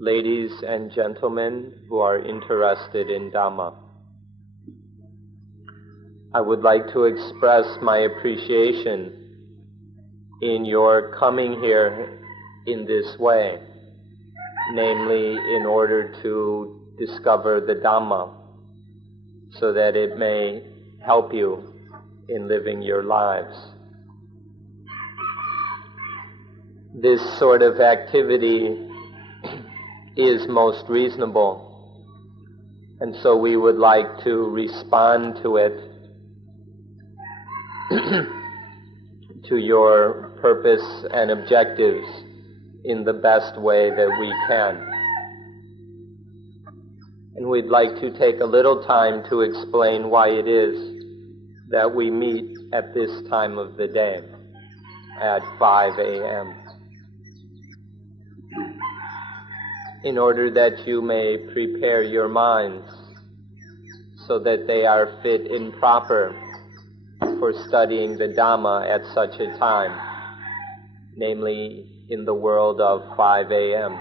ladies and gentlemen who are interested in Dhamma. I would like to express my appreciation in your coming here in this way, namely in order to discover the Dhamma so that it may help you in living your lives. This sort of activity is most reasonable, and so we would like to respond to it, to your purpose and objectives in the best way that we can. And we'd like to take a little time to explain why it is that we meet at this time of the day, at 5 a.m. in order that you may prepare your minds so that they are fit and proper for studying the Dhamma at such a time, namely in the world of 5 a.m.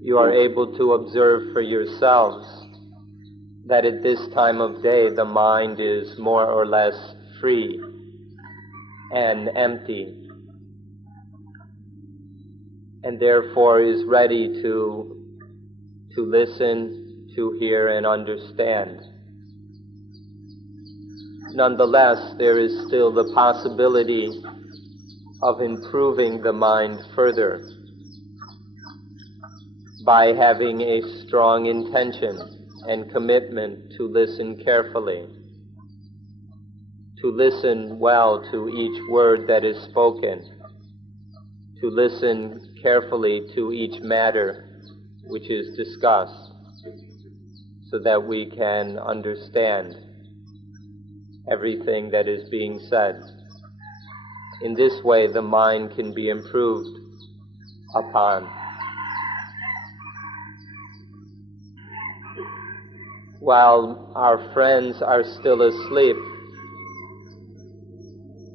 You are able to observe for yourselves that at this time of day the mind is more or less free and empty, and therefore is ready to listen, to hear and understand. Nonetheless, there is still the possibility of improving the mind further by having a strong intention and commitment to listen carefully, to listen well to each word that is spoken, to listen carefully to each matter which is discussed, so that we can understand everything that is being said. In this way, the mind can be improved upon. While our friends are still asleep,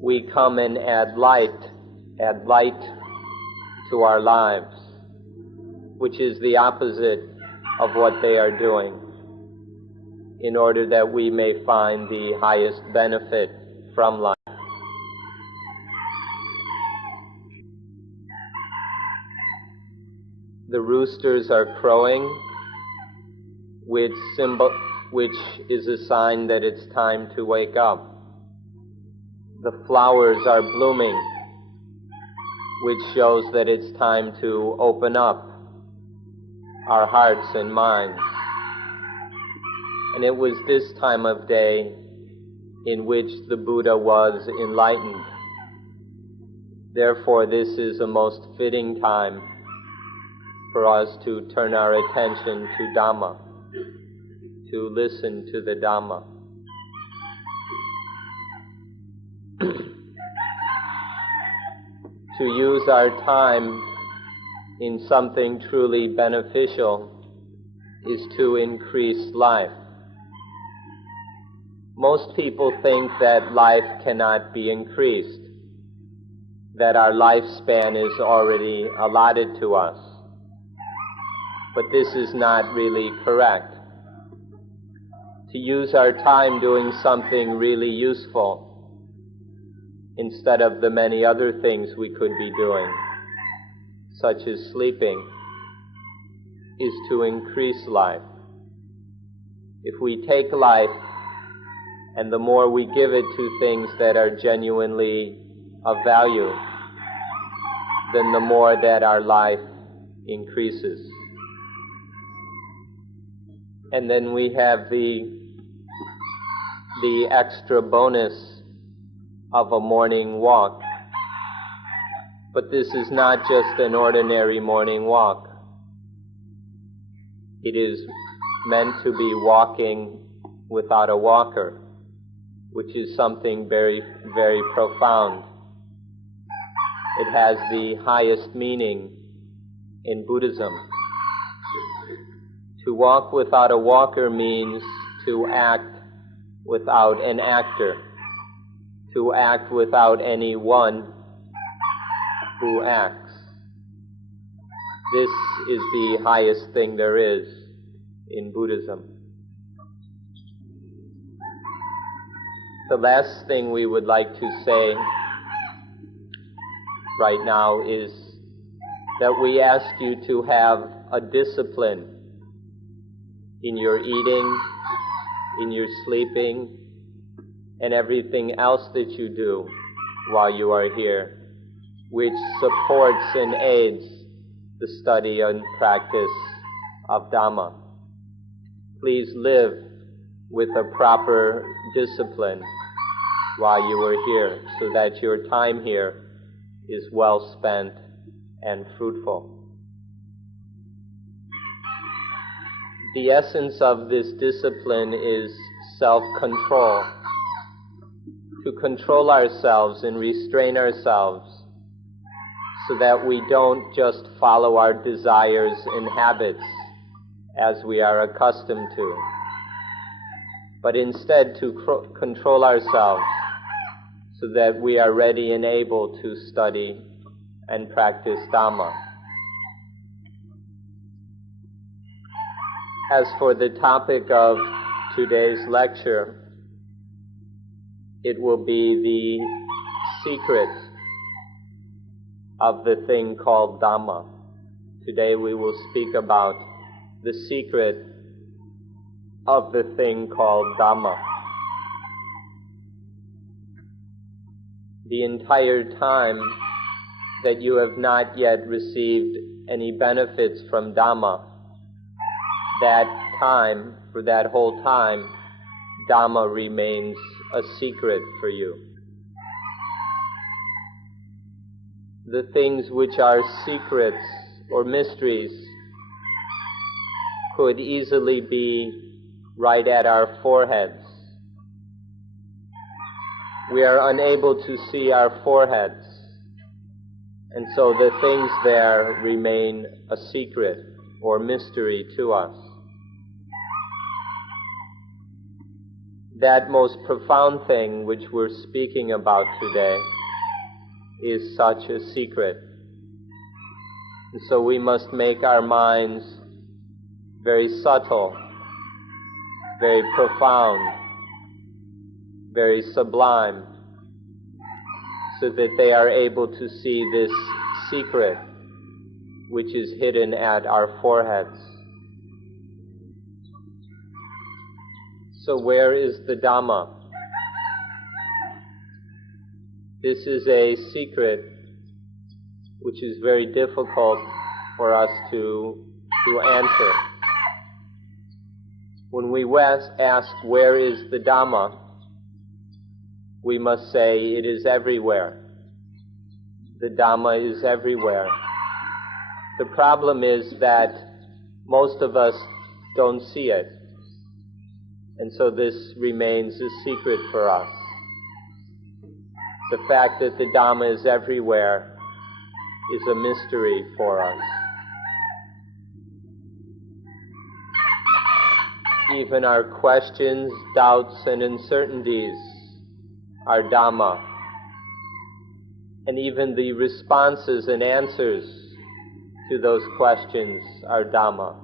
we come and add light to our lives, which is the opposite of what they are doing, in order that we may find the highest benefit from life. The roosters are crowing, which is a sign that it's time to wake up. The flowers are blooming, which shows that it's time to open up our hearts and minds. And it was this time of day in which the Buddha was enlightened. Therefore, this is a most fitting time for us to turn our attention to Dhamma, to listen to the Dhamma. To use our time in something truly beneficial is to increase life. Most people think that life cannot be increased, that our lifespan is already allotted to us. But this is not really correct. To use our time doing something really useful instead of the many other things we could be doing, such as sleeping, is to increase life. If we take life, and the more we give it to things that are genuinely of value, then the more that our life increases. And then we have the extra bonus of a morning walk. But this is not just an ordinary morning walk. It is meant to be walking without a walker, which is something very, very profound. It has the highest meaning in Buddhism. To walk without a walker means to act without an actor, to act without any one who acts. This is the highest thing there is in Buddhism. The last thing we would like to say right now is that we ask you to have a discipline in your eating, in your sleeping, and everything else that you do while you are here, which supports and aids the study and practice of Dhamma. Please live with a proper discipline while you are here, so that your time here is well spent and fruitful. The essence of this discipline is self-control. To control ourselves and restrain ourselves so that we don't just follow our desires and habits as we are accustomed to, but instead to control ourselves so that we are ready and able to study and practice Dhamma. As for the topic of today's lecture, it will be the secret of the thing called Dhamma. Today we will speak about the secret of the thing called Dhamma. The entire time that you have not yet received any benefits from Dhamma, that time, for that whole time, Dhamma remains a secret for you. The things which are secrets or mysteries could easily be right at our foreheads. We are unable to see our foreheads, and so the things there remain a secret or mystery to us. That most profound thing which we're speaking about today is such a secret. And so we must make our minds very subtle, very profound, very sublime, so that they are able to see this secret which is hidden at our foreheads. So where is the Dhamma? This is a secret which is very difficult for us to answer. When we ask where is the Dhamma, we must say it is everywhere. The Dhamma is everywhere. The problem is that most of us don't see it. And so this remains a secret for us. The fact that the Dhamma is everywhere is a mystery for us. Even our questions, doubts, and uncertainties are Dhamma. And even the responses and answers to those questions are Dhamma,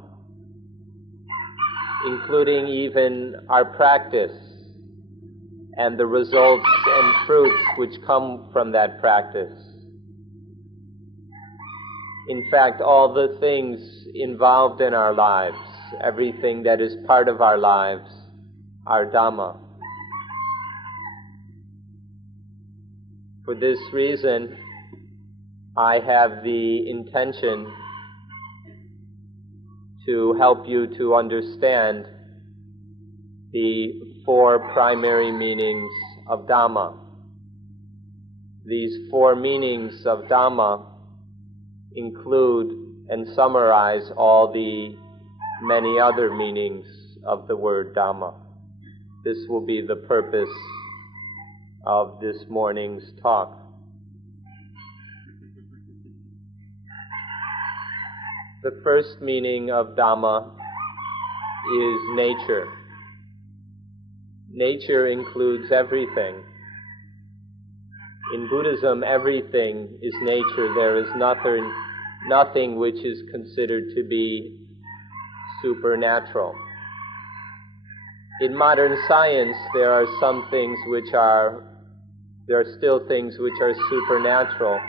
including even our practice and the results and fruits which come from that practice. In fact, all the things involved in our lives, everything that is part of our lives, are Dhamma. For this reason, I have the intention to help you to understand the 4 primary meanings of Dhamma. These 4 meanings of Dhamma include and summarize all the many other meanings of the word Dhamma. This will be the purpose of this morning's talk. The first meaning of Dhamma is nature. Nature includes everything. In Buddhism, everything is nature. There is nothing which is considered to be supernatural. In modern science, there are still things which are supernatural,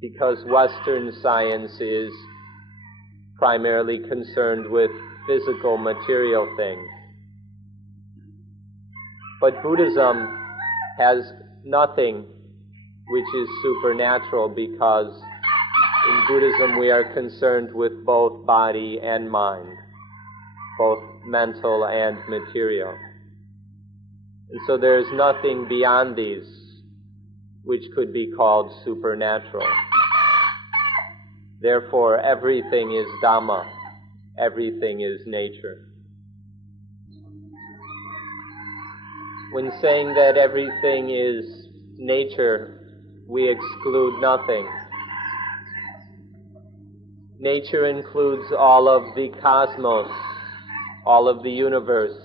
because Western science is primarily concerned with physical, material things. But Buddhism has nothing which is supernatural, because in Buddhism we are concerned with both body and mind, both mental and material. And so there is nothing beyond these which could be called supernatural. Therefore, everything is Dhamma, everything is nature. When saying that everything is nature, we exclude nothing. Nature includes all of the cosmos, all of the universe,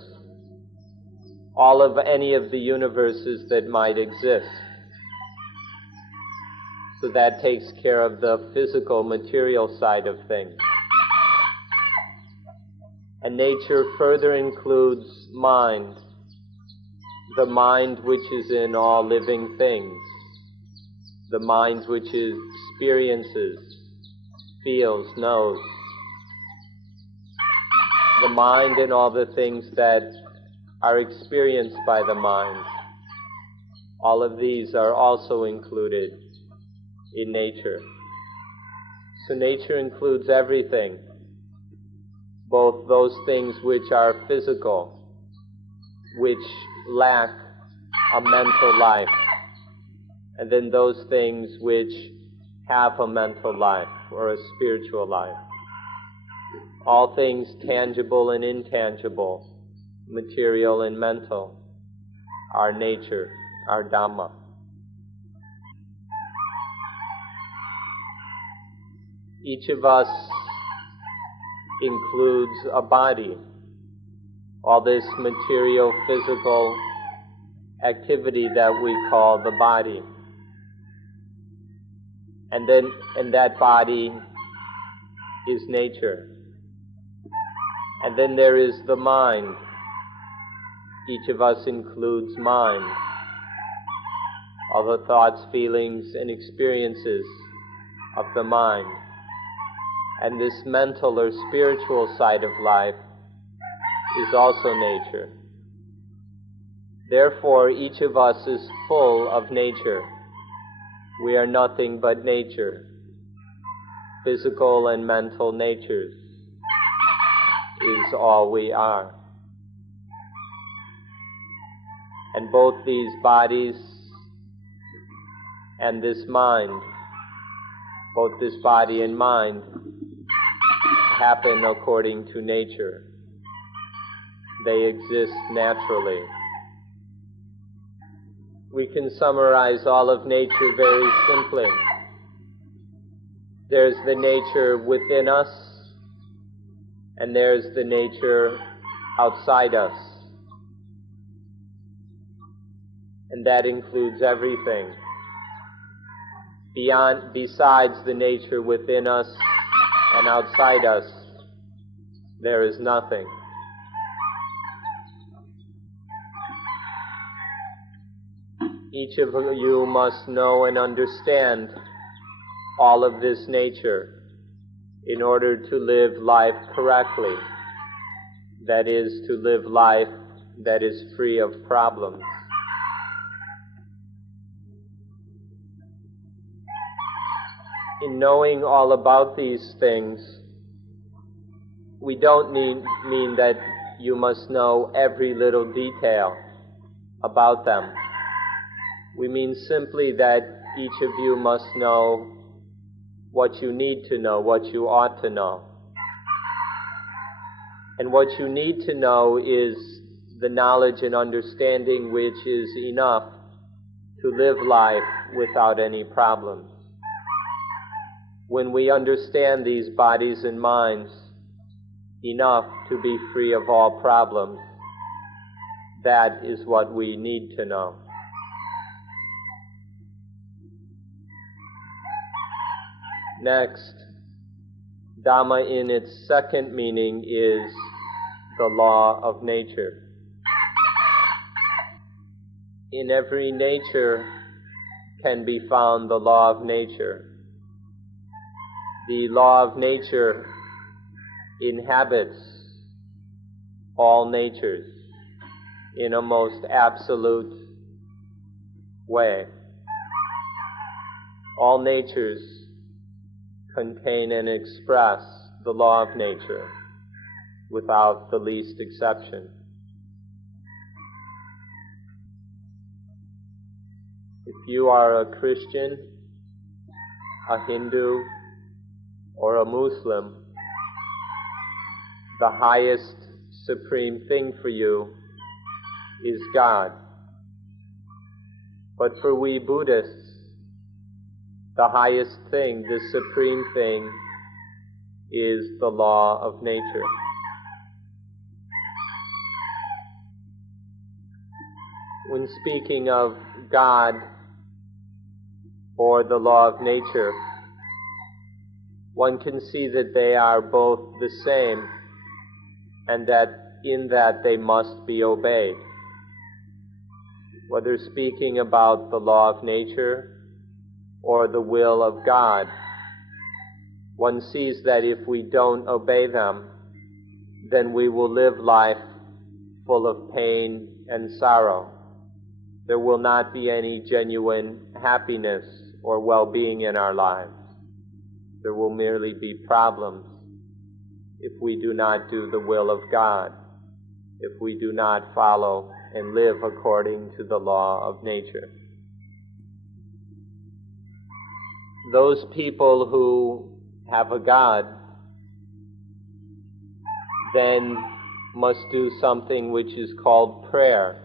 all of any of the universes that might exist. So that takes care of the physical, material side of things. And nature further includes mind, the mind which is in all living things, the mind which experiences, feels, knows, the mind and all the things that are experienced by the mind. All of these are also included in nature. So nature includes everything, both those things which are physical, which lack a mental life, and then those things which have a mental life or a spiritual life. All things tangible and intangible, material and mental, are nature, are Dhamma. Each of us includes a body. All this material, physical activity that we call the body. And that body is nature. And then there is the mind. Each of us includes mind. All the thoughts, feelings, and experiences of the mind. And this mental or spiritual side of life is also nature. Therefore, each of us is full of nature. We are nothing but nature. Physical and mental natures is all we are. And both these bodies and this mind, both this body and mind, happen according to nature. They exist naturally. We can summarize all of nature very simply. There's the nature within us, and there's the nature outside us. And that includes everything. Besides the nature within us and outside us, there is nothing. Each of you must know and understand all of this nature in order to live life correctly. That is, to live life that is free of problems. In knowing all about these things, we don't mean that you must know every little detail about them. We mean simply that each of you must know what you need to know, what you ought to know. And what you need to know is the knowledge and understanding which is enough to live life without any problems. When we understand these bodies and minds enough to be free of all problems, that is what we need to know. Next, Dhamma in its second meaning is the law of nature. In every nature can be found the law of nature. The law of nature inhabits all natures in a most absolute way. All natures contain and express the law of nature without the least exception. If you are a Christian, a Hindu, or a Muslim, the highest supreme thing for you is God. But for we Buddhists, the highest thing, the supreme thing, is the law of nature. When speaking of God or the law of nature, one can see that they are both the same and that in that they must be obeyed. Whether speaking about the law of nature or the will of God, one sees that if we don't obey them, then we will live life full of pain and sorrow. There will not be any genuine happiness or well-being in our lives. There will merely be problems if we do not do the will of God, if we do not follow and live according to the law of nature. Those people who have a God then must do something which is called prayer.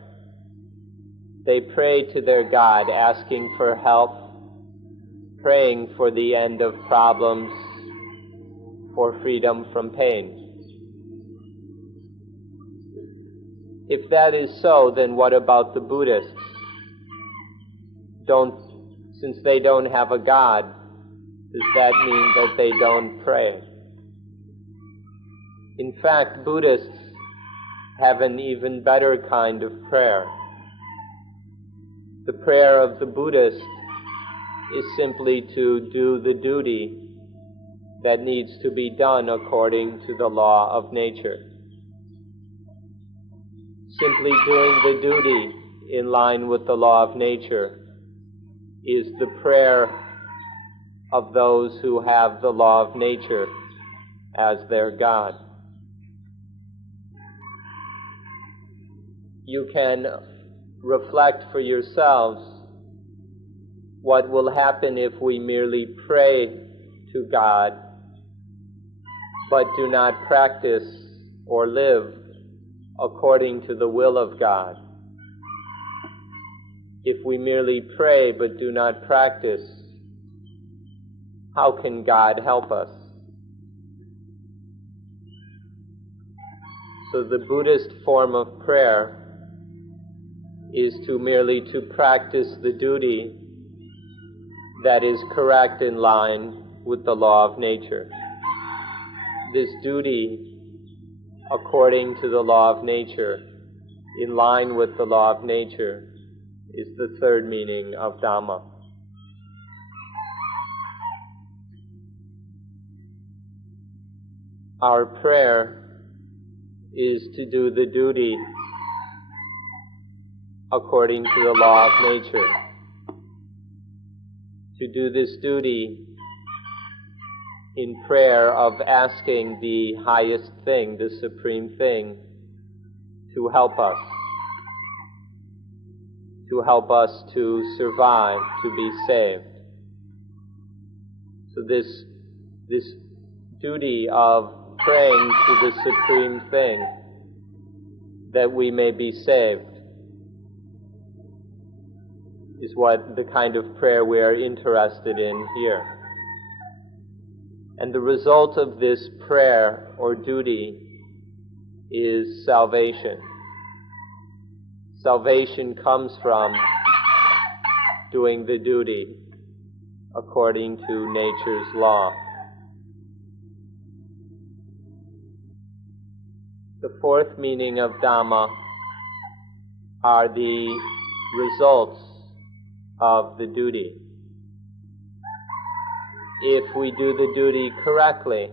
They pray to their God, asking for help, praying for the end of problems, for freedom from pain. If that is so, then what about the Buddhists? Since they don't have a God, does that mean that they don't pray? In fact, Buddhists have an even better kind of prayer. The prayer of the Buddhist is simply to do the duty that needs to be done according to the law of nature. Simply doing the duty in line with the law of nature is the prayer of those who have the law of nature as their God. You can reflect for yourselves what will happen if we merely pray to God but do not practice or live according to the will of God. If we merely pray but do not practice, how can God help us? So the Buddhist form of prayer is to merely to practice the duty that is correct in line with the law of nature. This duty, according to the law of nature, in line with the law of nature, is the third meaning of Dhamma. Our prayer is to do the duty according to the law of nature. To do this duty in prayer of asking the highest thing, the supreme thing, to help us to survive, to be saved. So this duty of praying to the supreme thing that we may be saved is what the kind of prayer we are interested in here. And the result of this prayer or duty is salvation. Salvation comes from doing the duty according to nature's law. The fourth meaning of Dhamma are the results of the duty. If we do the duty correctly,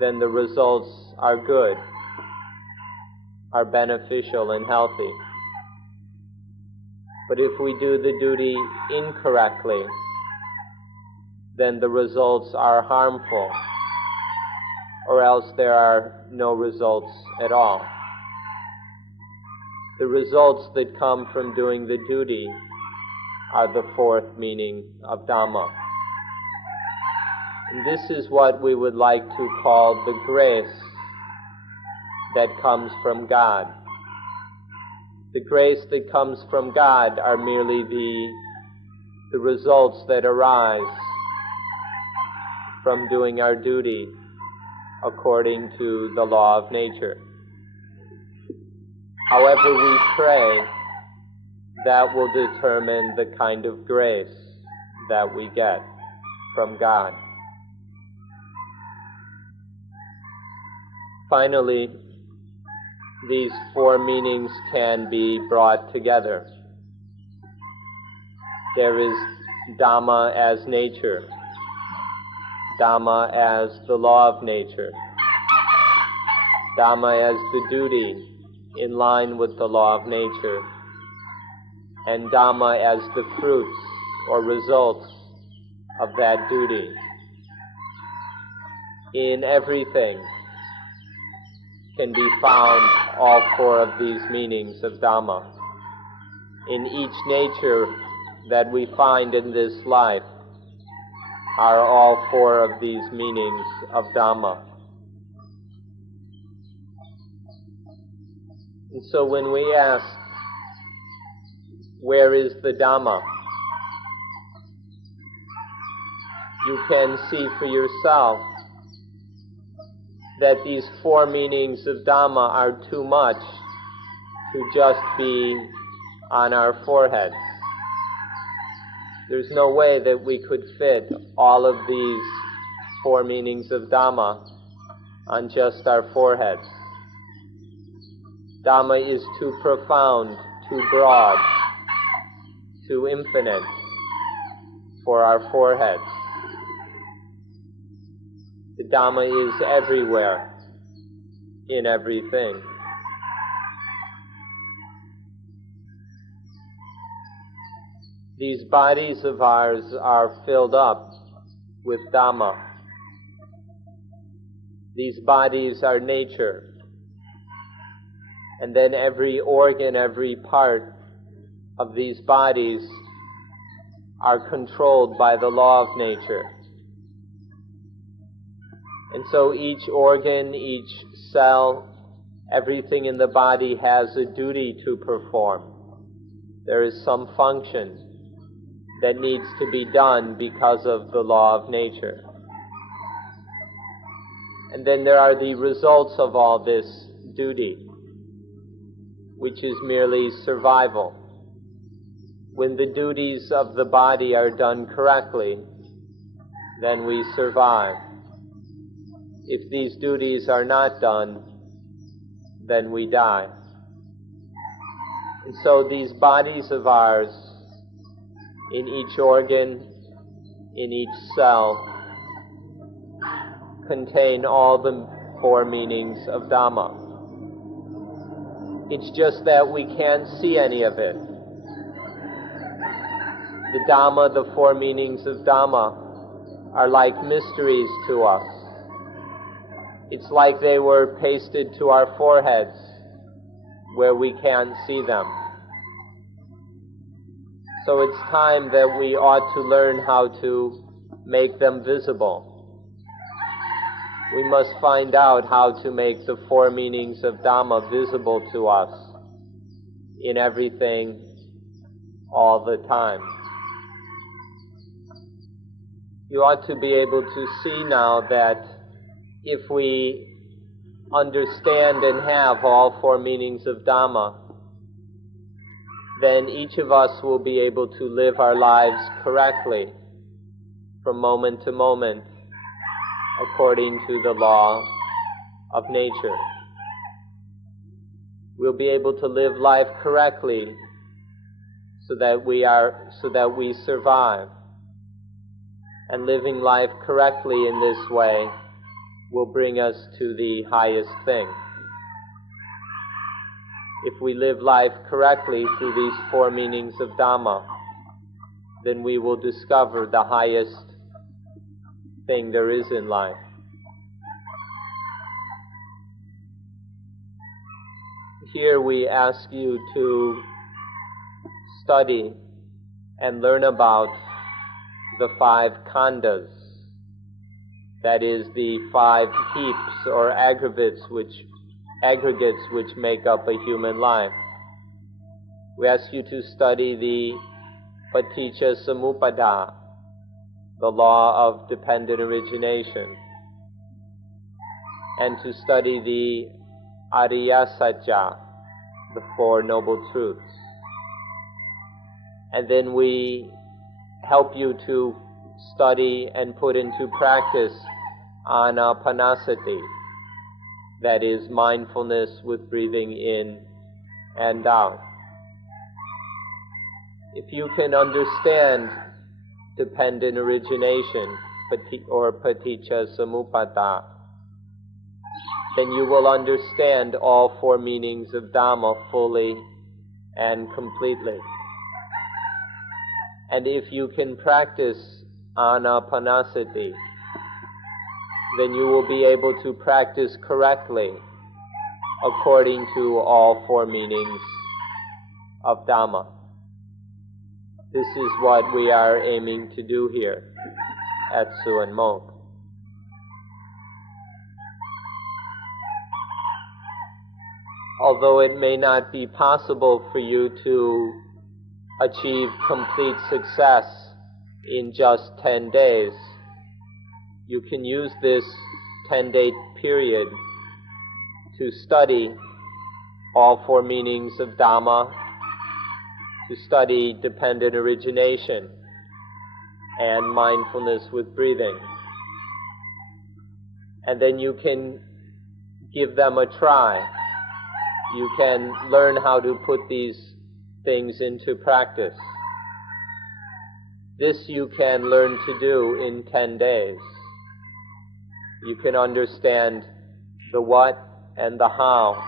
then the results are good, are beneficial and healthy. But if we do the duty incorrectly, then the results are harmful, or else there are no results at all. The results that come from doing the duty are the fourth meaning of Dhamma. And this is what we would like to call the grace that comes from God. The grace that comes from God are merely the results that arise from doing our duty according to the law of nature. However we pray, that will determine the kind of grace that we get from God. Finally, these four meanings can be brought together. There is Dhamma as nature, Dhamma as the law of nature, Dhamma as the duty in line with the law of nature, and Dhamma as the fruits or results of that duty. In everything can be found all four of these meanings of Dhamma. In each nature that we find in this life are all four of these meanings of Dhamma. And so when we ask, where is the Dhamma? You can see for yourself that these four meanings of Dhamma are too much to just be on our foreheads. There's no way that we could fit all of these four meanings of Dhamma on just our foreheads. Dhamma is too profound, too broad, too infinite for our foreheads. The Dhamma is everywhere, in everything. These bodies of ours are filled up with Dhamma. These bodies are nature. And then every organ, every part of these bodies are controlled by the law of nature. And so each organ, each cell, everything in the body has a duty to perform. There is some function that needs to be done because of the law of nature. And then there are the results of all this duty, which is merely survival. When the duties of the body are done correctly, then we survive. If these duties are not done, then we die. And so these bodies of ours, in each organ, in each cell, contain all the four meanings of Dhamma. It's just that we can't see any of it. The Dhamma, the four meanings of Dhamma, are like mysteries to us. It's like they were pasted to our foreheads where we can't see them. So it's time that we ought to learn how to make them visible. We must find out how to make the four meanings of Dhamma visible to us in everything, all the time. You ought to be able to see now that if we understand and have all four meanings of Dhamma, then each of us will be able to live our lives correctly from moment to moment according to the law of nature. We'll be able to live life correctly so that we survive. And living life correctly in this way will bring us to the highest thing. If we live life correctly through these four meanings of Dhamma, then we will discover the highest thing there is in life. Here we ask you to study and learn about the 5 khandas, that is, the 5 heaps or aggregates which make up a human life. We ask you to study the paticca samuppada, the law of dependent origination, and to study the Ariya Satya, the 4 Noble Truths. And then we help you to study and put into practice anapanasati, that is, mindfulness with breathing in and out. If you can understand dependent origination, or paticca samuppada, then you will understand all 4 meanings of Dhamma fully and completely. And if you can practice anapanasati, then you will be able to practice correctly according to all 4 meanings of Dhamma. This is what we are aiming to do here at Suan Mok. Although it may not be possible for you to achieve complete success in just 10 days, you can use this 10-day period to study all 4 meanings of Dhamma, to study dependent origination and mindfulness with breathing. And then you can give them a try. You can learn how to put these things into practice. This you can learn to do in 10 days. You can understand the what and the how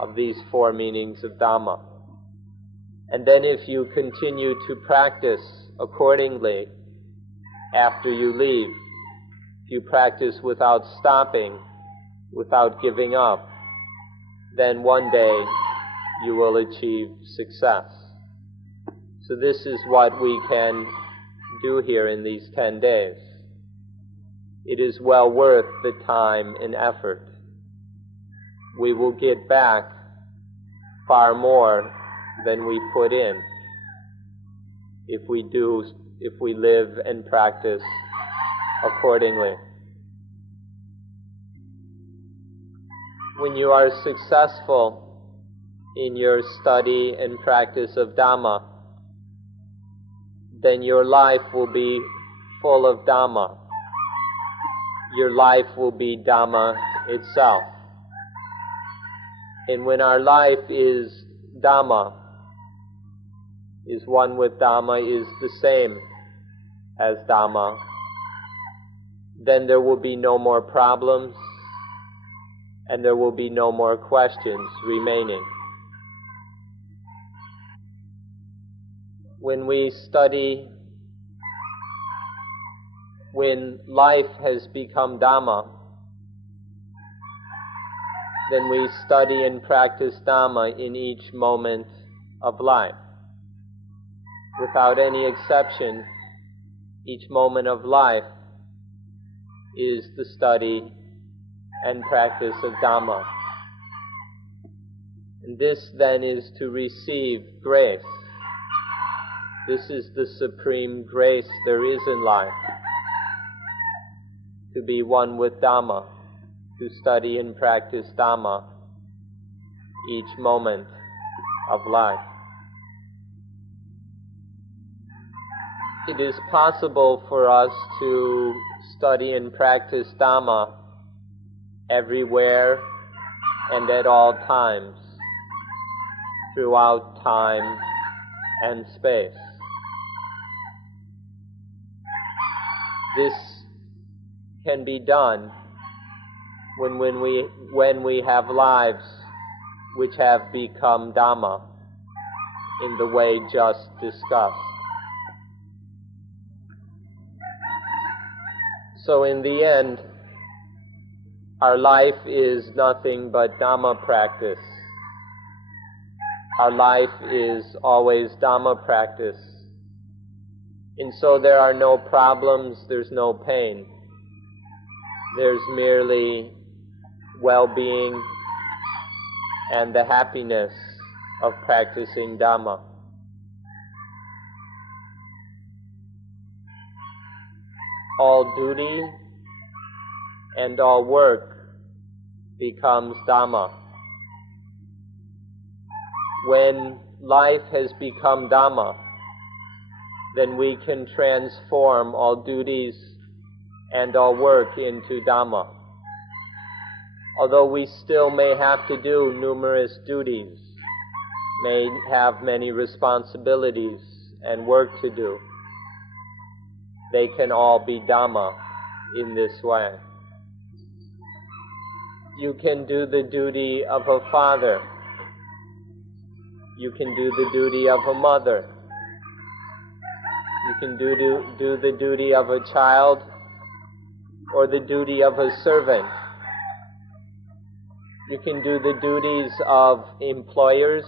of these 4 meanings of Dhamma. And then if you continue to practice accordingly after you leave, if you practice without stopping, without giving up, then one day you will achieve success. So this is what we can do here in these 10 days. It is well worth the time and effort. We will get back far more than we put in if we live and practice accordingly. When you are successful in your study and practice of Dhamma, then your life will be full of Dhamma. Your life will be Dhamma itself. And when our life is Dhamma, is one with Dhamma, is the same as Dhamma, then there will be no more problems, and there will be no more questions remaining. When we study, when life has become Dhamma, then we study and practice Dhamma in each moment of life. Without any exception, each moment of life is the study and practice of Dhamma. And this then is to receive grace. This is the supreme grace there is in life. To be one with Dhamma, to study and practice Dhamma each moment of life. it is possible for us to study and practice Dhamma everywhere and at all times, throughout time and space. This can be done when we have lives which have become Dhamma in the way just discussed. So in the end, our life is nothing but Dhamma practice. Our life is always Dhamma practice. And so there are no problems, there's no pain. There's merely well-being and the happiness of practicing Dhamma. All duty and all work becomes Dhamma. When life has become Dhamma, then we can transform all duties and all work into Dhamma. Although we still may have to do numerous duties, may have many responsibilities and work to do, they can all be Dhamma in this way. You can do the duty of a father. You can do the duty of a mother. You can do the duty of a child or the duty of a servant. You can do the duties of employers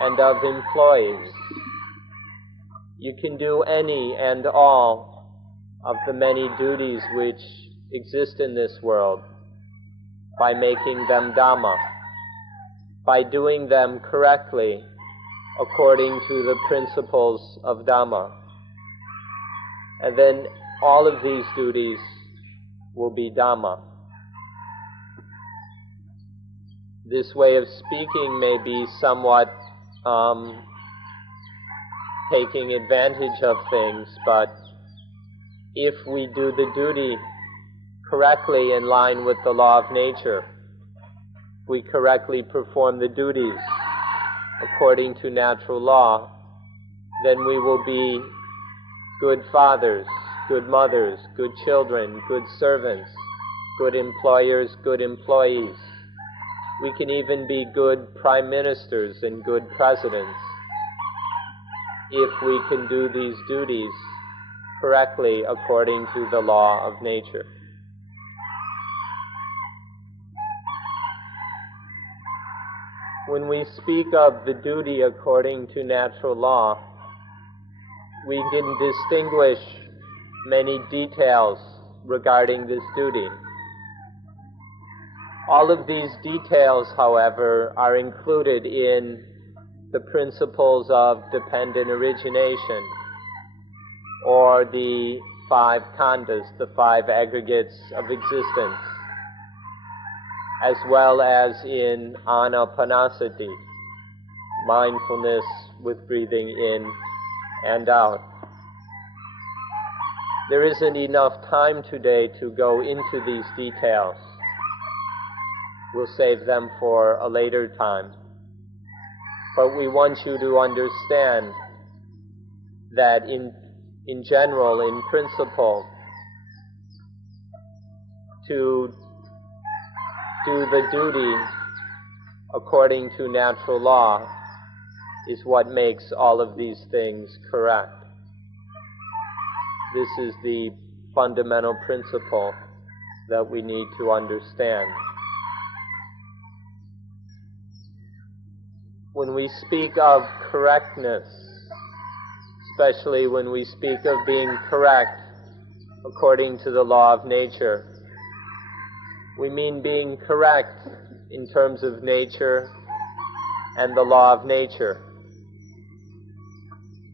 and of employees. You can do any and all of the many duties which exist in this world by making them Dhamma, by doing them correctly according to the principles of Dhamma. And then all of these duties will be Dhamma. This way of speaking may be somewhat taking advantage of things, but if we do the duty correctly in line with the law of nature, we correctly perform the duties according to natural law, then we will be good fathers, good mothers, good children, good servants, good employers, good employees. We can even be good prime ministers and good presidents if we can do these duties correctly according to the law of nature. When we speak of the duty according to natural law, we can distinguish many details regarding this duty. All of these details, however, are included in the principles of dependent origination, or the 5 khandhas, the 5 aggregates of existence, as well as in anapanasati, mindfulness with breathing in and out. There isn't enough time today to go into these details. We'll save them for a later time. But we want you to understand that in general, in principle, to do the duty according to natural law is what makes all of these things correct. This is the fundamental principle that we need to understand. When we speak of correctness, especially when we speak of being correct according to the law of nature, we mean being correct in terms of nature and the law of nature.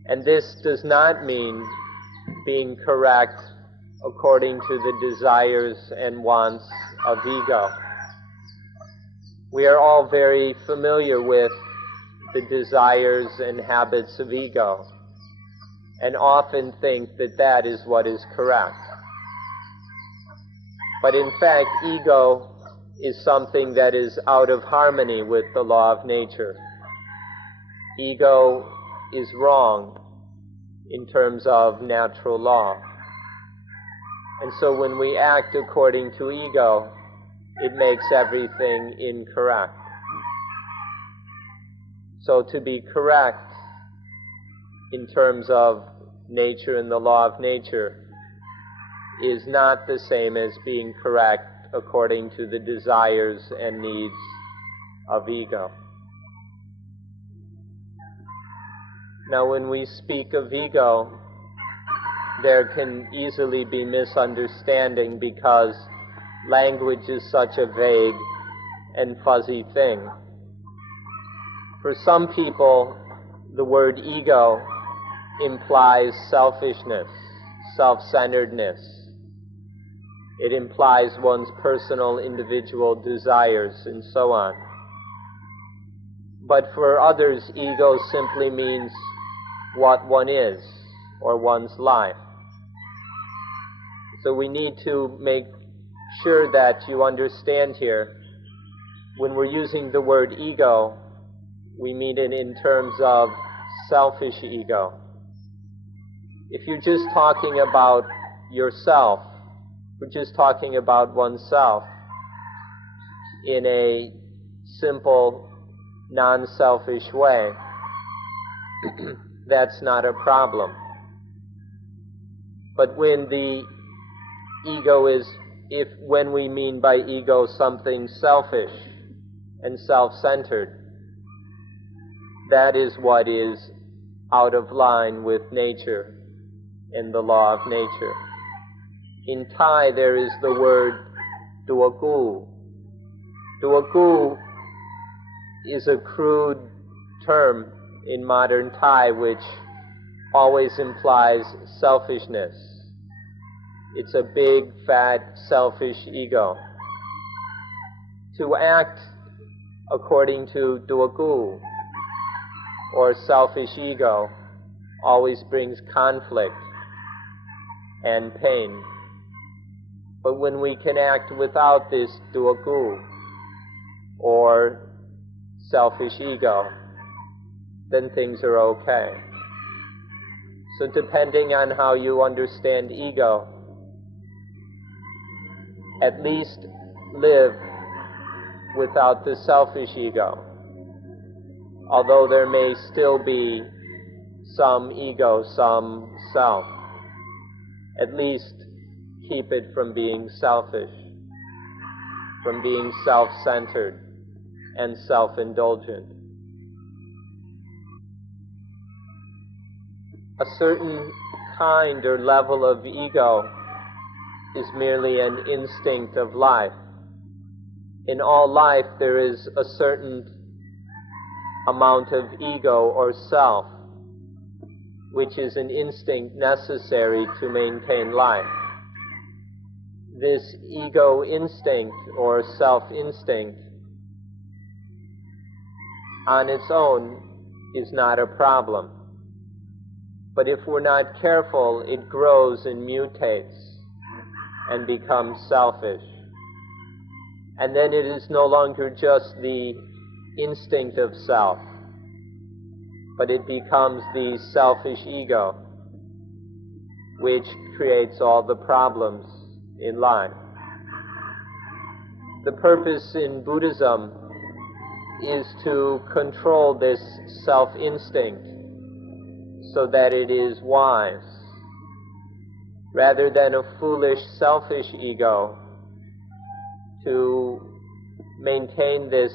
And this does not mean being correct according to the desires and wants of ego. We are all very familiar with the desires and habits of ego. and often think that that is what is correct. But in fact, ego is something that is out of harmony with the law of nature. Ego is wrong in terms of natural law. And so when we act according to ego, it makes everything incorrect. So to be correct in terms of nature and the law of nature is not the same as being correct according to the desires and needs of ego. Now, when we speak of ego, there can easily be misunderstanding because language is such a vague and fuzzy thing. For some people, the word ego implies selfishness, self-centeredness. It implies one's personal, individual desires and so on. But for others, ego simply means what one is, or one's life. So we need to make sure that you understand here, when we're using the word ego, we mean it in terms of selfish ego. If you're just talking about yourself, we're just talking about oneself in a simple, non-selfish way, that's not a problem. But when the ego is, when we mean by ego something selfish and self-centered, that is what is out of line with nature and the law of nature. In Thai there is the word duagu. Duagu is a crude term in modern Thai which always implies selfishness. It's a big, fat, selfish ego. To act according to duagu, or selfish ego, always brings conflict and pain. But when we can act without this duagu, or selfish ego, then things are okay. So depending on how you understand ego, at least live without the selfish ego. Although there may still be some ego, some self, at least keep it from being selfish, from being self-centered and self-indulgent. A certain kind or level of ego is merely an instinct of life. In all life there is a certain amount of ego or self, which is an instinct necessary to maintain life. This ego instinct or self-instinct on its own is not a problem. But if we're not careful, it grows and mutates and becomes selfish. And then it is no longer just the instinct of self, but it becomes the selfish ego, which creates all the problems in life. The purpose in Buddhism is to control this self-instinct so that it is wise, rather than a foolish, selfish ego, to maintain this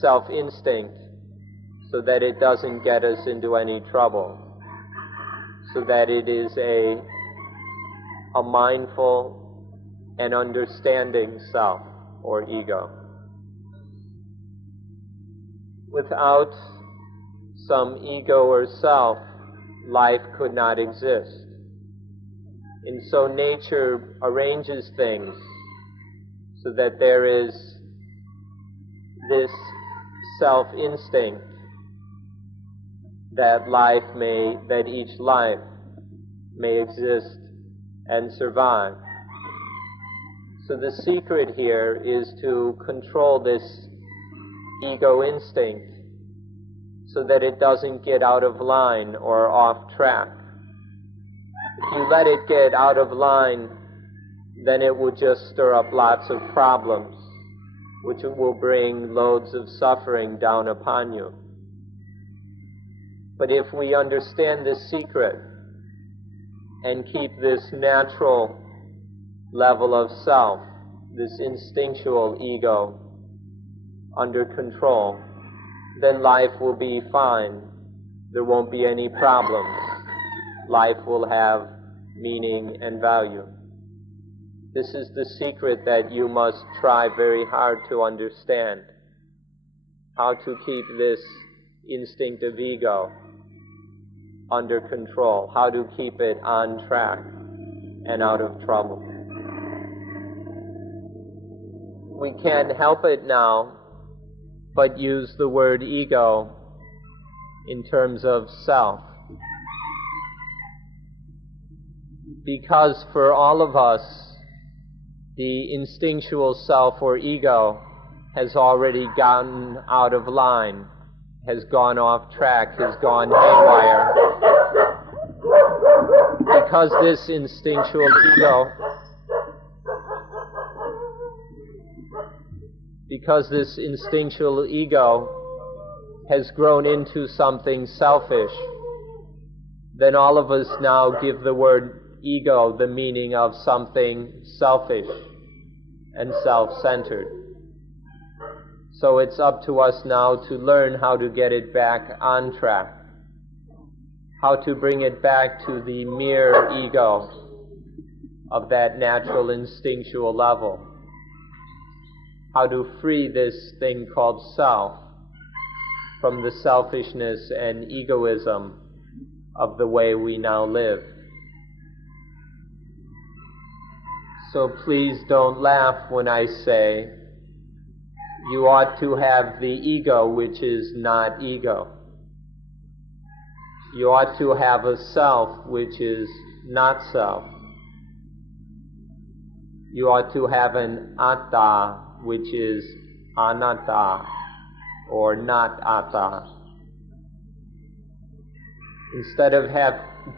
self-instinct so that it doesn't get us into any trouble, so that it is a mindful and understanding self or ego. Without some ego or self, life could not exist. And so nature arranges things so that there is this self-instinct that each life may exist and survive. So the secret here is to control this ego instinct so that it doesn't get out of line or off track. If you let it get out of line, then it will just stir up lots of problems, which will bring loads of suffering down upon you. But if we understand this secret and keep this natural level of self, this instinctual ego, under control, then life will be fine. There won't be any problems. Life will have meaning and value. This is the secret that you must try very hard to understand. How to keep this instinctive ego under control. How to keep it on track and out of trouble. We can't help it now but use the word ego in terms of self. Because for all of us, the instinctual self or ego has already gotten out of line, has gone off track, has gone haywire. Because this instinctual ego has grown into something selfish, then all of us now give the word ego the meaning of something selfish and self-centered. So it's up to us now to learn how to get it back on track, how to bring it back to the mere ego of that natural instinctual level, how to free this thing called self from the selfishness and egoism of the way we now live. So please don't laugh when I say you ought to have the ego which is not ego. You ought to have a self which is not self. You ought to have an atta which is anatta or not atta. Instead of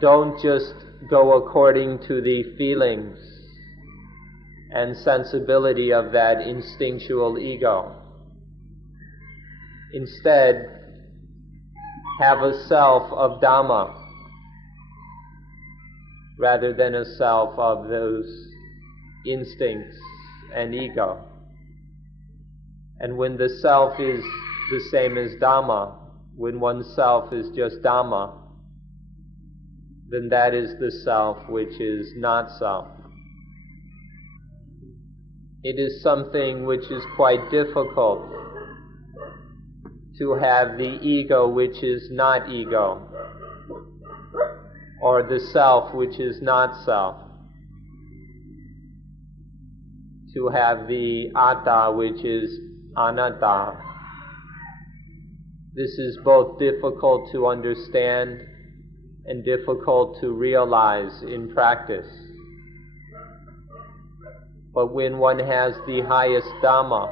don't just go according to the feelings and sensibility of that instinctual ego. Instead, have a self of Dhamma rather than a self of those instincts and ego. And when the self is the same as Dhamma, when oneself is just Dhamma, then that is the self which is not self. It is something which is quite difficult to have the ego which is not ego, or the self which is not self, to have the atta which is anatta. This is both difficult to understand and difficult to realize in practice. But when one has the highest Dhamma,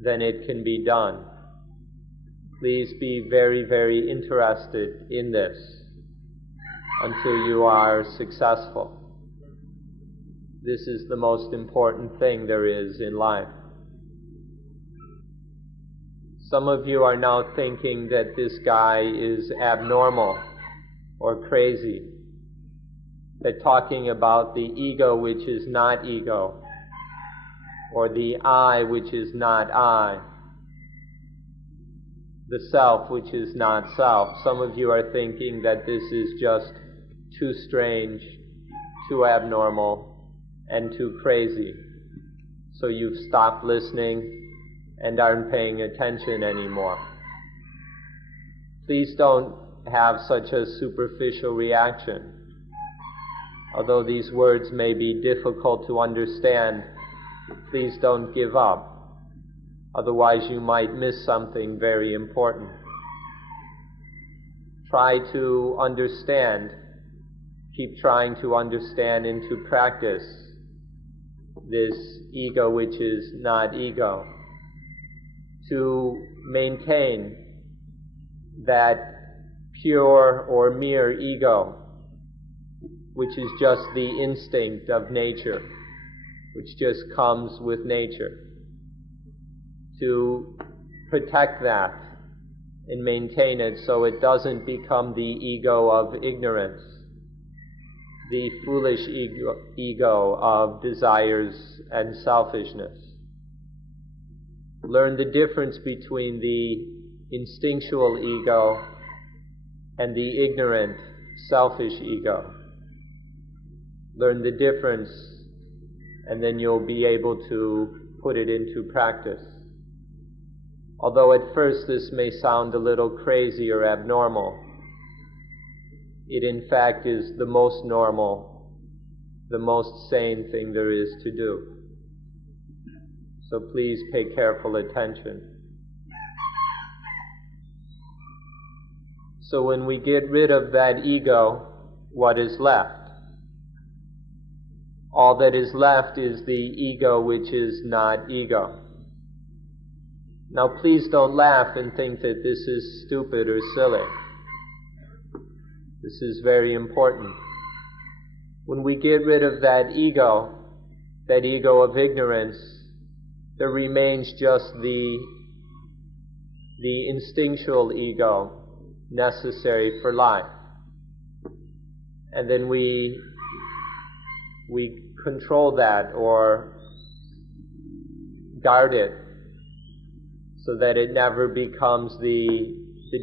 then it can be done. Please be very, very interested in this until you are successful. This is the most important thing there is in life. Some of you are now thinking that this guy is abnormal or crazy. That talking about the ego which is not ego, or the I which is not I, the self which is not self. Some of you are thinking that this is just too strange, too abnormal, and too crazy. So you've stopped listening and aren't paying attention anymore. Please don't have such a superficial reaction. Although these words may be difficult to understand, please don't give up. Otherwise you might miss something very important. try to understand, keep trying to understand and to practice this ego which is not ego, to maintain that pure or mere ego, which is just the instinct of nature, which just comes with nature, to protect that and maintain it so it doesn't become the ego of ignorance, the foolish ego of desires and selfishness. Learn the difference between the instinctual ego and the ignorant, selfish ego. Learn the difference, and then you'll be able to put it into practice. Although at first this may sound a little crazy or abnormal, it in fact is the most normal, the most sane thing there is to do. So please pay careful attention. So when we get rid of that ego, what is left? All that is left is the ego which is not ego. Now please don't laugh and think that this is stupid or silly. This is very important. When we get rid of that ego of ignorance, there remains just the instinctual ego necessary for life. And then we control that or guard it so that it never becomes the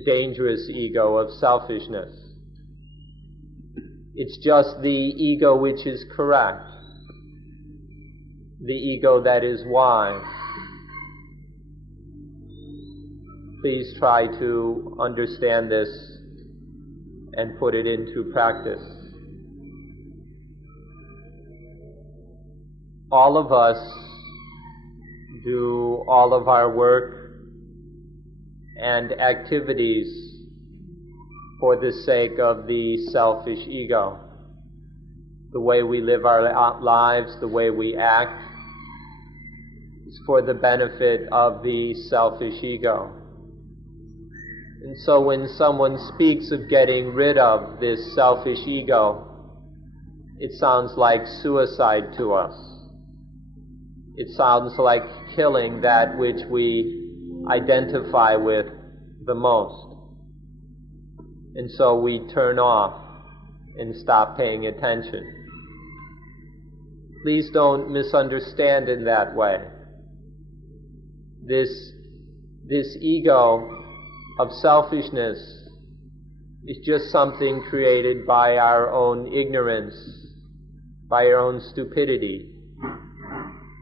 dangerous ego of selfishness. It's just the ego which is correct, the ego that is wise. Please try to understand this and put it into practice. All of us do all of our work and activities for the sake of the selfish ego. The way we live our lives, the way we act, is for the benefit of the selfish ego. And so when someone speaks of getting rid of this selfish ego, it sounds like suicide to us. It sounds like killing that which we identify with the most. And so we turn off and stop paying attention. Please don't misunderstand in that way. This ego of selfishness is just something created by our own ignorance, by our own stupidity.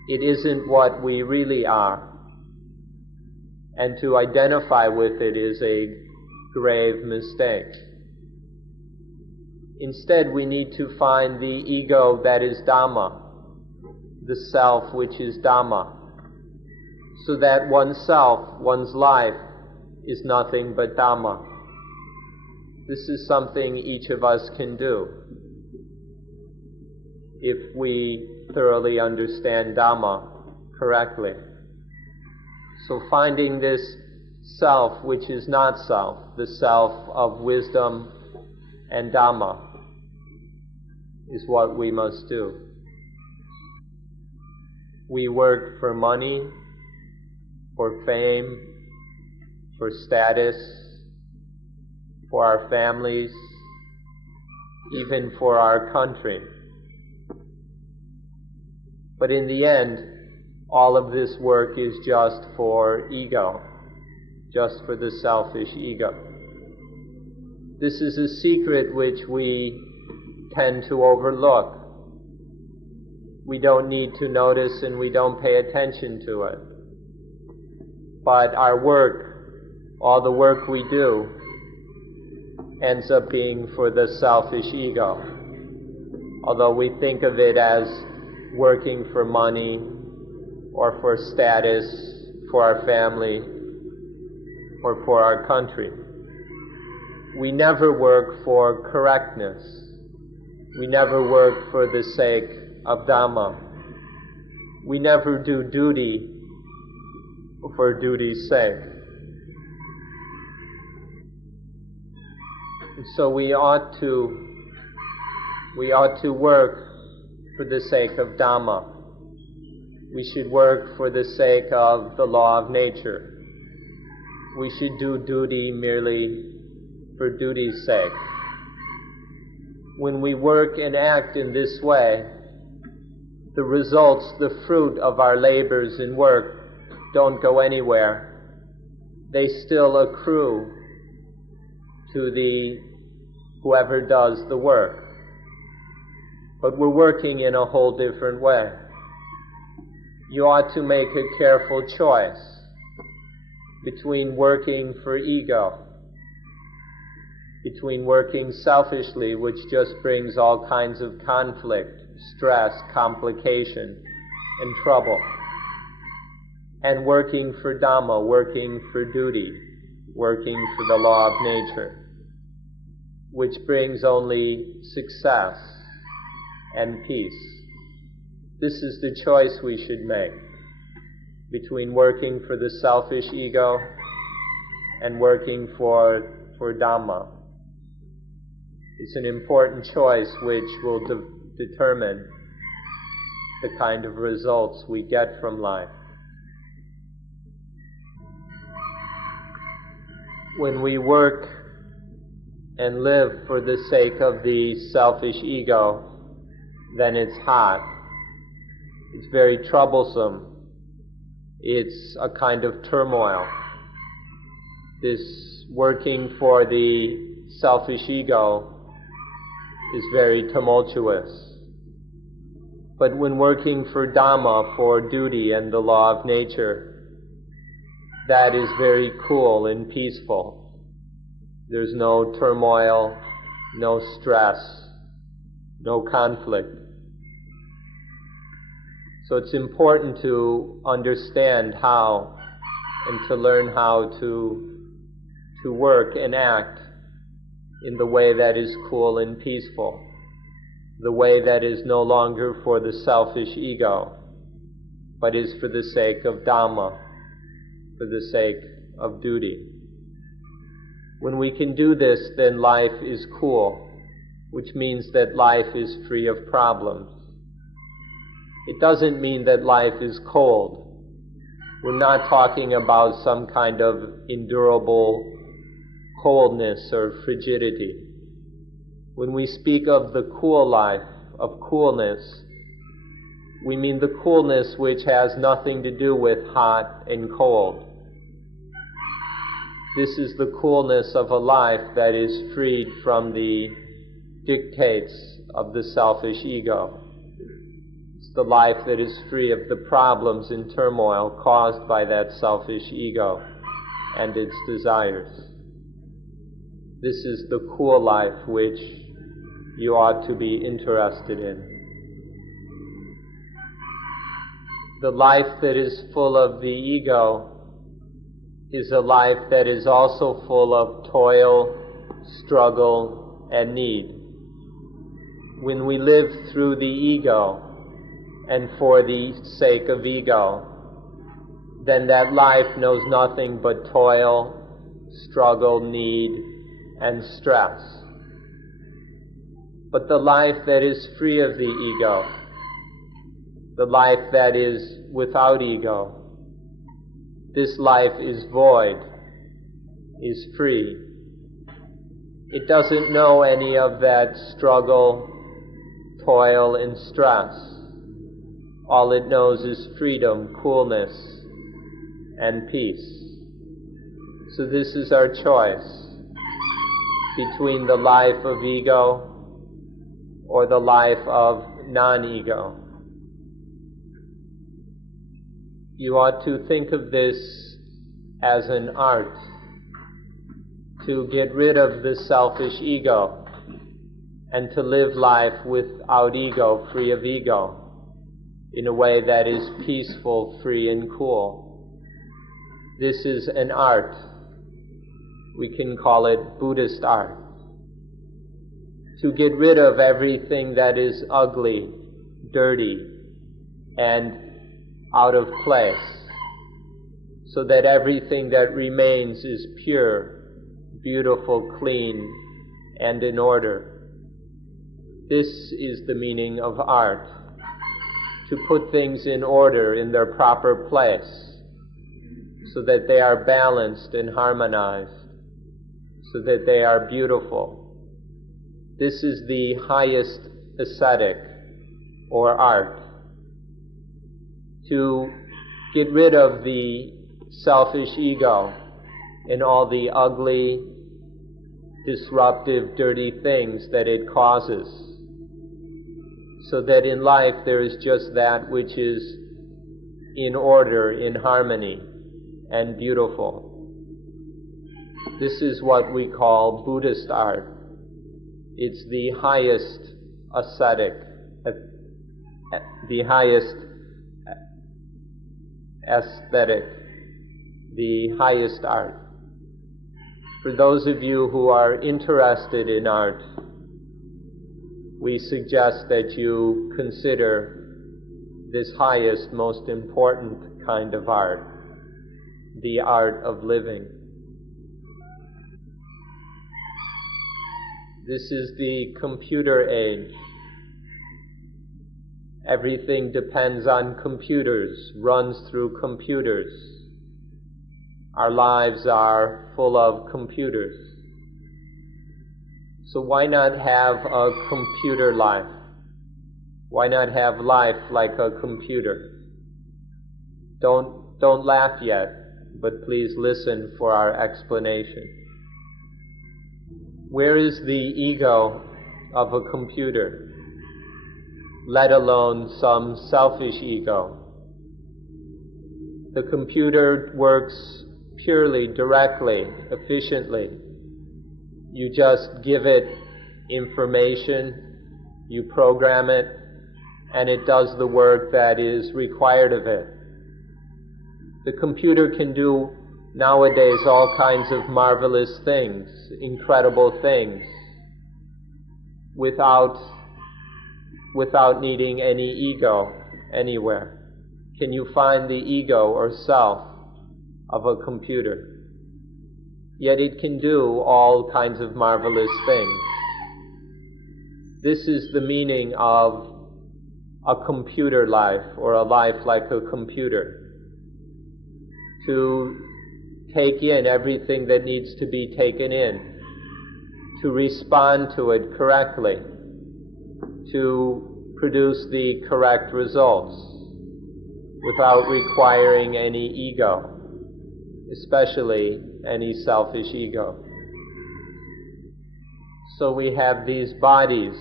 It isn't what we really are. And to identify with it is a grave mistake. Instead, we need to find the ego that is Dhamma, the self which is Dhamma, so that oneself, one's life, is nothing but Dhamma. This is something each of us can do if we thoroughly understand Dhamma correctly. So finding this self which is not self, the self of wisdom and Dhamma, is what we must do. We work for money, for fame, for status, for our families, even for our country. But in the end, all of this work is just for ego, just for the selfish ego. This is a secret which we tend to overlook. We don't need to notice and we don't pay attention to it. But our work, all the work we do, ends up being for the selfish ego. Although we think of it as working for money or for status, for our family, or for our country. we never work for correctness. We never work for the sake of Dhamma. We never do duty for duty's sake. And so we ought to work for the sake of Dhamma. We should work for the sake of the law of nature. We should do duty merely for duty's sake. When we work and act in this way, the results, the fruit of our labors and work don't go anywhere. They still accrue to whoever does the work. But we're working in a whole different way. You ought to make a careful choice between working for ego, between working selfishly, which just brings all kinds of conflict, stress, complication, and trouble, and working for Dhamma, working for duty, working for the law of nature, which brings only success and peace. This is the choice we should make between working for the selfish ego and working for Dhamma. It's an important choice which will determine the kind of results we get from life. When we work and live for the sake of the selfish ego, then it's hot. It's very troublesome. It's a kind of turmoil. This working for the selfish ego is very tumultuous. But when working for Dhamma, for duty and the law of nature, that is very cool and peaceful. There's no turmoil, no stress, no conflict. So it's important to understand how and to learn how to work and act in the way that is cool and peaceful, the way that is no longer for the selfish ego, but is for the sake of Dhamma, for the sake of duty. When we can do this, then life is cool, which means that life is free of problems. It doesn't mean that life is cold. We're not talking about some kind of endurable coldness or frigidity. When we speak of the cool life, of coolness, we mean the coolness which has nothing to do with hot and cold. This is the coolness of a life that is freed from the dictates of the selfish ego. It's the life that is free of the problems and turmoil caused by that selfish ego and its desires. This is the cool life which you ought to be interested in. The life that is full of the ego is a life that is also full of toil, struggle, and need. When we live through the ego and for the sake of ego, then that life knows nothing but toil, struggle, need, and stress. But the life that is free of the ego, the life that is without ego, this life is void, is free. It doesn't know any of that struggle, toil, and stress. All it knows is freedom, coolness, and peace. So this is our choice between the life of ego or the life of non-ego. You ought to think of this as an art, to get rid of the selfish ego and to live life without ego, free of ego, in a way that is peaceful, free, and cool. This is an art. We can call it Buddhist art. To get rid of everything that is ugly, dirty, and out of place, so that everything that remains is pure, beautiful, clean, and in order. This is the meaning of art. To put things in order in their proper place, so that they are balanced and harmonized, so that they are beautiful. This is the highest aesthetic or art. To get rid of the selfish ego and all the ugly, disruptive, dirty things that it causes, so that in life there is just that which is in order, in harmony, and beautiful. This is what we call Buddhist art. It's the highest ascetic, the highest aesthetic, the highest art. For those of you who are interested in art, we suggest that you consider this highest, most important kind of art, the art of living. This is the computer age. Everything depends on computers, runs through computers. Our lives are full of computers. So why not have a computer life? Why not have life like a computer? Don't laugh yet, but please listen for our explanation. Where is the ego of a computer, let alone some selfish ego? The computer works purely, directly, efficiently. You just give it information, you program it, and it does the work that is required of it. The computer can do nowadays all kinds of marvelous things, incredible things, without needing any ego anywhere. Can you find the ego or self of a computer? Yet it can do all kinds of marvelous things. This is the meaning of a computer life, or a life like a computer. To take in everything that needs to be taken in, to respond to it correctly, to produce the correct results without requiring any ego, especially any selfish ego. So we have these bodies.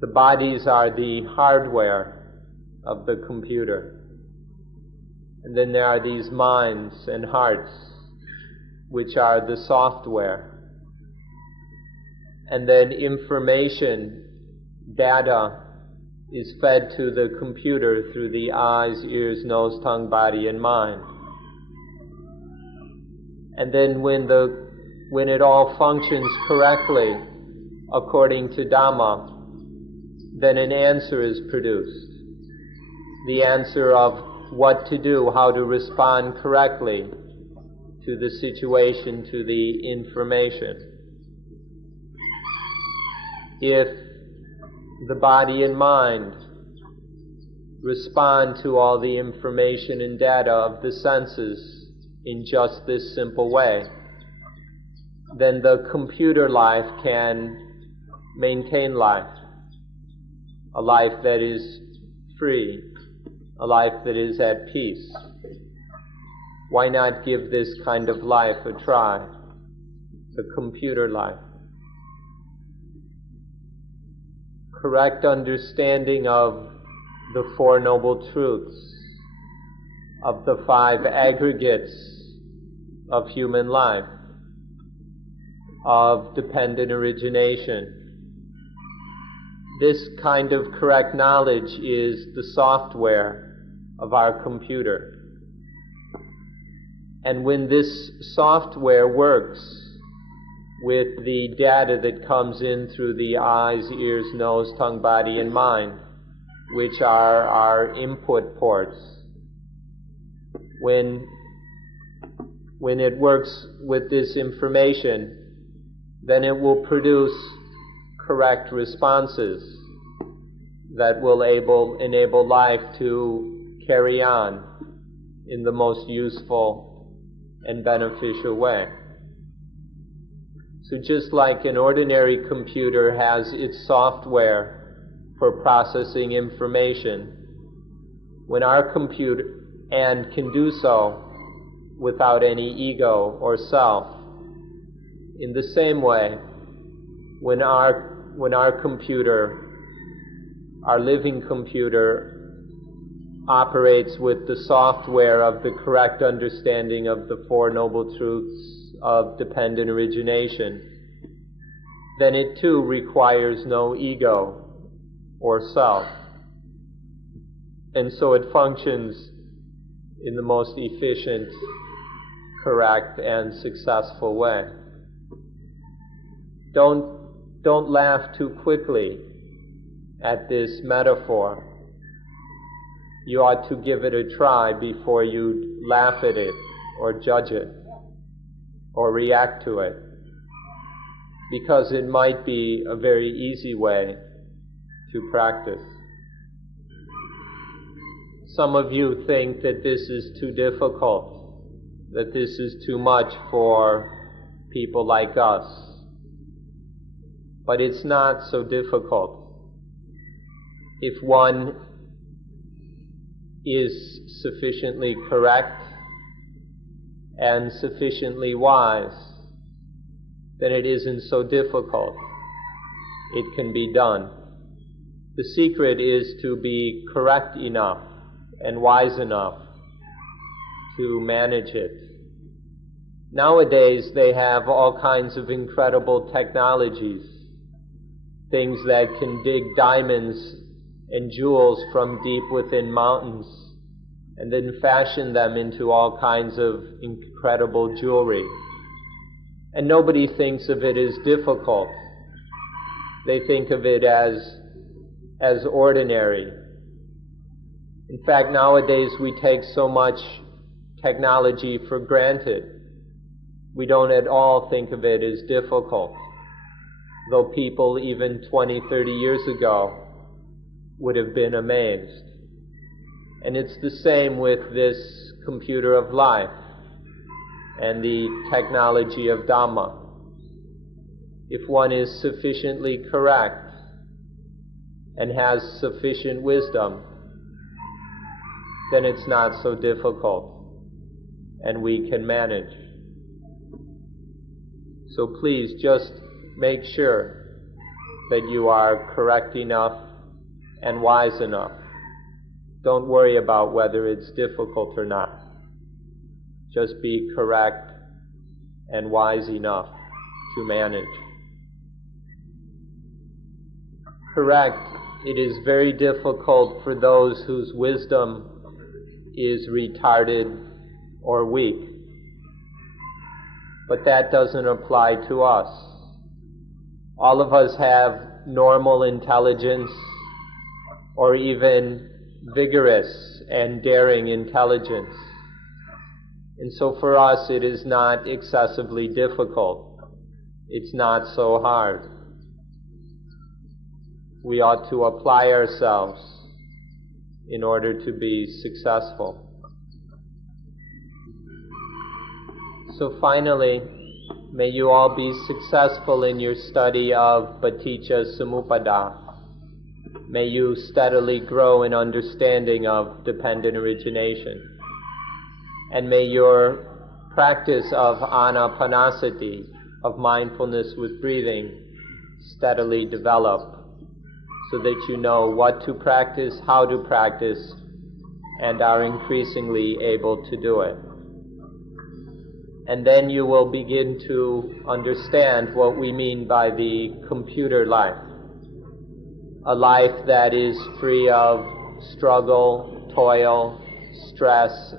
The bodies are the hardware of the computer. And then there are these minds and hearts, which are the software. And then information, data, is fed to the computer through the eyes, ears, nose, tongue, body, and mind. And then when it all functions correctly, according to Dhamma, then an answer is produced. The answer of what to do, how to respond correctly to the situation, to the information. If the body and mind respond to all the information and data of the senses in just this simple way, then the computer life can maintain life, a life that is free, a life that is at peace. Why not give this kind of life a try, the computer life? Correct understanding of the Four Noble Truths, of the five aggregates of human life, of dependent origination. This kind of correct knowledge is the software of our computer. And when this software works with the data that comes in through the eyes, ears, nose, tongue, body, and mind, which are our input ports, when it works with this information, then it will produce correct responses that will enable life to carry on in the most useful and beneficial way. So just like an ordinary computer has its software for processing information, when our computer, and can do so without any ego or self, in the same way, when our computer, our living computer, operates with the software of the correct understanding of the Four Noble Truths of dependent origination, then it too requires no ego or self. And so it functions in the most efficient, correct, and successful way. Don't laugh too quickly at this metaphor. You ought to give it a try before you laugh at it or judge it or react to it, because it might be a very easy way to practice. Some of you think that this is too difficult, that this is too much for people like us. But it's not so difficult. If one is sufficiently correct and sufficiently wise, then it isn't so difficult. It can be done. The secret is to be correct enough and wise enough to manage it. Nowadays, they have all kinds of incredible technologies, things that can dig diamonds and jewels from deep within mountains and then fashion them into all kinds of incredible jewelry. And nobody thinks of it as difficult. They think of it as ordinary. In fact, nowadays we take so much technology for granted. We don't at all think of it as difficult, though people even 20, 30 years ago would have been amazed. And it's the same with this computer of life and the technology of Dhamma. If one is sufficiently correct and has sufficient wisdom, then it's not so difficult and we can manage. So please just make sure that you are correct enough and wise enough. Don't worry about whether it's difficult or not. Just be correct and wise enough to manage. Correct, it is very difficult for those whose wisdom is retarded or weak. But that doesn't apply to us. All of us have normal intelligence or even vigorous and daring intelligence. And so for us it is not excessively difficult. It's not so hard. We ought to apply ourselves in order to be successful. So finally, may you all be successful in your study of Paticca Samuppada. May you steadily grow in understanding of dependent origination. And may your practice of anapanasati, of mindfulness with breathing, steadily develop, so that you know what to practice, how to practice, and are increasingly able to do it. And then you will begin to understand what we mean by the computer life. A life that is free of struggle, toil, stress,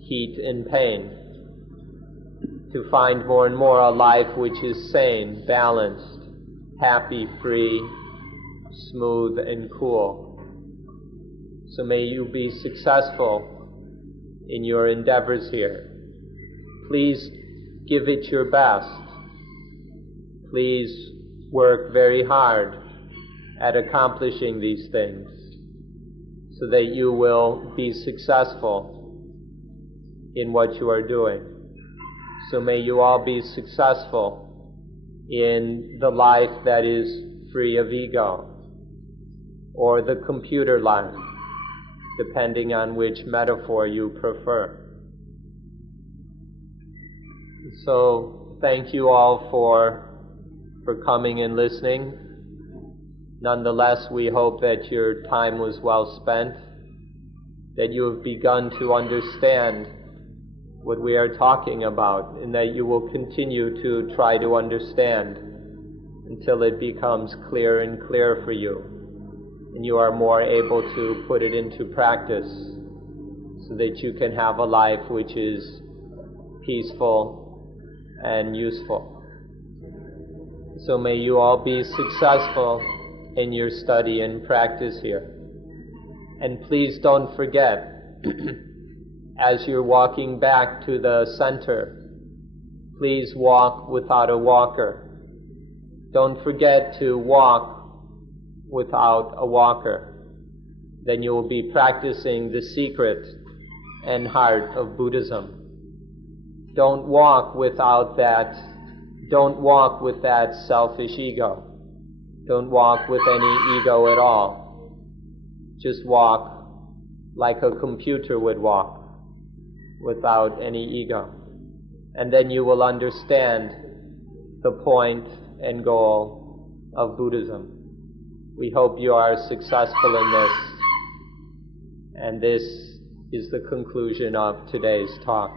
heat, and pain. to find more and more a life which is sane, balanced, happy, free, smooth, and cool. So may you be successful in your endeavors here. Please give it your best. Please work very hard at accomplishing these things so that you will be successful in what you are doing. So may you all be successful in the life that is free of ego, or the computer life, depending on which metaphor you prefer. So thank you all for coming and listening. Nonetheless, we hope that your time was well spent, that you have begun to understand what we are talking about, and that you will continue to try to understand until it becomes clearer and clearer for you, and you are more able to put it into practice so that you can have a life which is peaceful and useful. So may you all be successful in your study and practice here. And please don't forget, as you're walking back to the center, please walk without a walker. Don't forget to walk without a walker. Then you will be practicing the secret and heart of Buddhism. Don't walk with that selfish ego. Don't walk with any ego at all. Just walk like a computer would walk, without any ego. And then you will understand the point and goal of Buddhism. We hope you are successful in this. And this is the conclusion of today's talk.